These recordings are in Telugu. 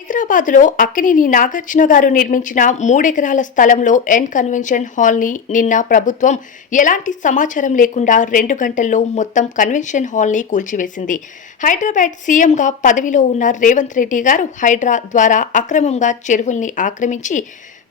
హైదరాబాద్లో అక్కినేని నాగార్జున గారు నిర్మించిన మూడెకరాల స్థలంలో ఎన్ కన్వెన్షన్ హాల్ని నిన్న ప్రభుత్వం ఎలాంటి సమాచారం లేకుండా రెండు గంటల్లో మొత్తం కన్వెన్షన్ హాల్ని కూల్చివేసింది. హైదరాబాద్ సీఎంగా పదవిలో ఉన్న రేవంత్ రెడ్డి గారు హైడ్రా ద్వారా అక్రమంగా చెరువుల్ని ఆక్రమించి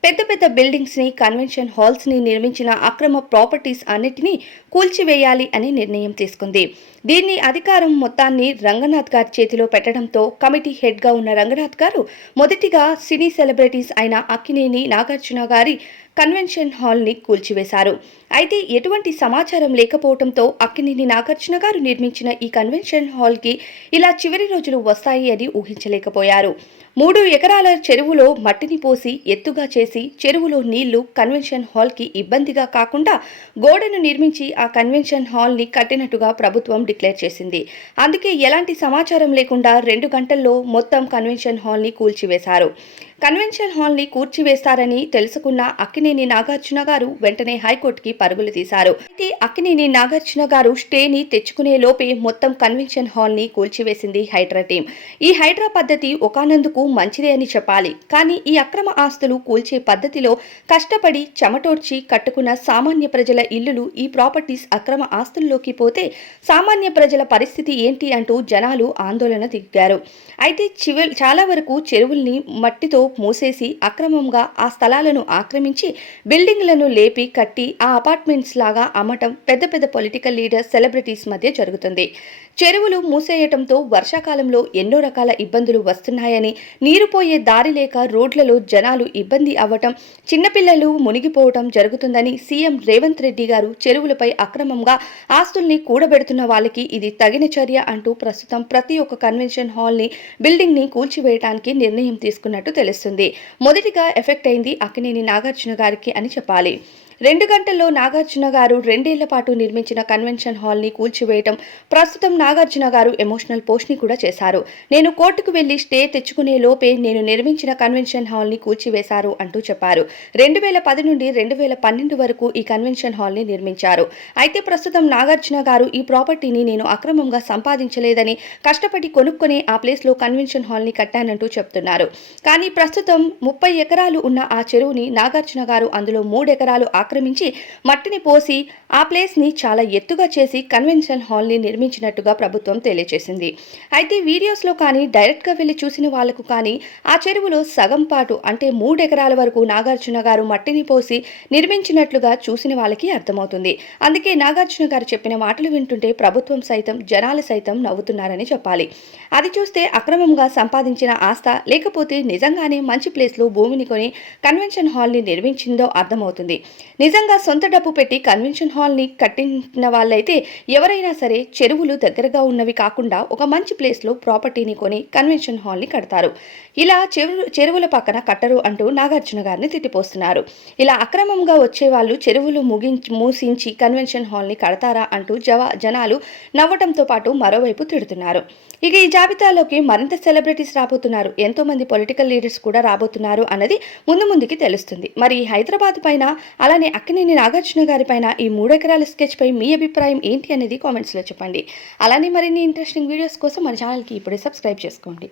పెద్ద పెద్ద బిల్డింగ్స్ని కన్వెన్షన్ హాల్స్ని నిర్మించిన అక్రమ ప్రాపర్టీస్ అన్నిటినీ కూల్చివేయాలి అని నిర్ణయం తీసుకుంది. దీన్ని అధికారం మొత్తాన్ని రంగనాథ్ గారి చేతిలో పెట్టడంతో కమిటీ హెడ్గా ఉన్న రంగనాథ్ గారు మొదటిగా సినీ సెలబ్రిటీస్ అయిన అక్కినేని నాగార్జున గారి కన్వెన్షన్ హాల్ని కూల్చివేశారు. అయితే ఎటువంటి సమాచారం లేకపోవడంతో అక్కినేని నాగార్జున గారు నిర్మించిన ఈ కన్వెన్షన్ హాల్కి ఇలా చివరి రోజులు వస్తాయి అని ఊహించలేకపోయారు. మూడు ఎకరాల చెరువులో మట్టిని పోసి ఎత్తుగా చేసి చెరువులో నీళ్ళు కన్వెన్షన్ హాల్కి ఇబ్బందిగా కాకుండా గోడను నిర్మించి ఆ కన్వెన్షన్ హాల్ని కట్టినట్టుగా ప్రభుత్వం డిక్లేర్ చేసింది. అందుకే ఎలాంటి సమాచారం లేకుండా రెండు గంటల్లో మొత్తం కన్వెన్షన్ హాల్ని కూల్చివేశారు. కన్వెన్షన్ హాల్ని కూర్చివేస్తారని తెలుసుకున్న అక్కినేని నాగార్జున గారు వెంటనే హైకోర్టుకి పరుగులు తీశారు. అయితే అక్కినేని నాగార్జున గారు స్టేని తెచ్చుకునే లోపే మొత్తం కన్వెన్షన్ హాల్ని కూల్చివేసింది హైడ్రా టీం. ఈ హైడ్రా పద్ధతి ఒకానందుకు మంచిదే అని చెప్పాలి. కానీ ఈ అక్రమ ఆస్తులు కూల్చే పద్ధతిలో కష్టపడి చెమటోడ్చి కట్టుకున్న సామాన్య ప్రజల ఇల్లులు ఈ ప్రాపర్టీస్ అక్రమ ఆస్తుల్లోకి పోతే సామాన్య ప్రజల పరిస్థితి ఏంటి అంటూ జనాలు ఆందోళన దిగారు. అయితే చివ చాలా వరకు చెరువుల్ని మట్టితో మూసేసి అక్రమంగా ఆ స్థలాలను ఆక్రమించి బిల్డింగ్లను లేపి కట్టి ఆ అపార్ట్మెంట్స్ లాగా అమ్మటం పెద్ద పెద్ద పొలిటికల్ లీడర్స్ సెలబ్రిటీస్ మధ్య జరుగుతుంది. చెరువులు మూసేయటంతో వర్షాకాలంలో ఎన్నో రకాల ఇబ్బందులు వస్తున్నాయని నీరు పోయే దారి లేక రోడ్లలో జనాలు ఇబ్బంది అవ్వటం చిన్నపిల్లలు మునిగిపోవటం జరుగుతుందని సీఎం రేవంత్ రెడ్డి గారు చెరువులపై అక్రమంగా ఆస్తుల్ని కూడబెడుతున్న వాళ్ళకి ఇది తగిన చర్య అంటూ ప్రస్తుతం ప్రతి ఒక్క కన్వెన్షన్ హాల్ని బిల్డింగ్ని కూల్చివేయడానికి నిర్ణయం తీసుకున్నట్టు తెలుస్తుంది. మొదటిగా ఎఫెక్ట్ అయింది అక్కినేని నాగార్జున గారికి అని చెప్పాలి. రెండు గంటల్లో నాగార్జున గారు రెండేళ్ళ పాటు నిర్మించిన కన్వెన్షన్ హాల్ని కూల్చివేయటం ప్రస్తుతం నాగార్జున గారు ఎమోషనల్ పోస్ట్ని కూడా చేశారు. నేను కోర్టుకు వెళ్ళి స్టే తెచ్చుకునే లోపే నేను నిర్మించిన కన్వెన్షన్ హాల్ని కూల్చివేశారు అంటూ చెప్పారు. రెండు వేల పది నుండి రెండు వేల పన్నెండు వరకు ఈ కన్వెన్షన్ హాల్ని నిర్మించారు. అయితే ప్రస్తుతం నాగార్జున గారు ఈ ప్రాపర్టీని నేను అక్రమంగా సంపాదించలేదని కష్టపడి కొనుక్కొని ఆ ప్లేస్లో కన్వెన్షన్ హాల్ని కట్టానంటూ చెప్తున్నారు. కానీ ప్రస్తుతం ముప్పై ఎకరాలు ఉన్న ఆ చెరువుని నాగార్జున గారు అందులో మూడు ఎకరాలు ఆక్రమించి మట్టిని పోసి ఆ ప్లేస్ని చాలా ఎత్తుగా చేసి కన్వెన్షన్ హాల్ని నిర్మించినట్టుగా ప్రభుత్వం తెలియజేసింది అయితే వీడియోస్లో కానీ డైరెక్ట్గా వెళ్ళి చూసిన వాళ్ళకు కానీ ఆ చెరువులో సగం పాటు అంటే మూడెకరాల వరకు నాగార్జున గారు మట్టిని పోసి నిర్మించినట్లుగా చూసిన వాళ్ళకి అర్థమవుతుంది. అందుకే నాగార్జున గారు చెప్పిన మాటలు వింటుంటే ప్రభుత్వం సైతం జనాలు సైతం నవ్వుతున్నారని చెప్పాలి. అది చూస్తే అక్రమంగా సంపాదించిన ఆస్థ లేకపోతే నిజంగానే మంచి ప్లేస్లో భూమిని కొని కన్వెన్షన్ హాల్ని నిర్మించిందో అర్థమవుతుంది. నిజంగా సొంత డబ్బు పెట్టి కన్వెన్షన్ హాల్ని కట్టిన వాళ్ళైతే ఎవరైనా సరే చెరువులు దగ్గరగా ఉన్నవి కాకుండా ఒక మంచి ప్లేస్లో ప్రాపర్టీని కొని కన్వెన్షన్ హాల్ని కడతారు. ఇలా చెరువు చెరువుల పక్కన కట్టరు అంటూ నాగార్జున గారిని తిట్టిపోస్తున్నారు. ఇలా అక్రమంగా వచ్చే వాళ్ళు చెరువులు ముగించి మూసించి కన్వెన్షన్ హాల్ని కడతారా అంటూ జవా జనాలు నవ్వటంతో పాటు మరోవైపు తిడుతున్నారు. ఇక ఈ జాబితాలోకి మరింత సెలబ్రిటీస్ రాబోతున్నారు. ఎంతో మంది పొలిటికల్ లీడర్స్ కూడా రాబోతున్నారు అన్నది ముందు ముందుకి తెలుస్తుంది. మరి ఈ హైదరాబాద్ పైన అలానే అక్కినేని నాగార్జున గారి పైన ఈ మూడెకరాల స్కెచ్ పై మీ అభిప్రాయం ఏంటి అనేది కామెంట్స్లో చెప్పండి. అలానే మరిన్ని ఇంట్రెస్టింగ్ వీడియోస్ కోసం మన ఛానల్కి ఇప్పుడే సబ్స్క్రైబ్ చేసుకోండి.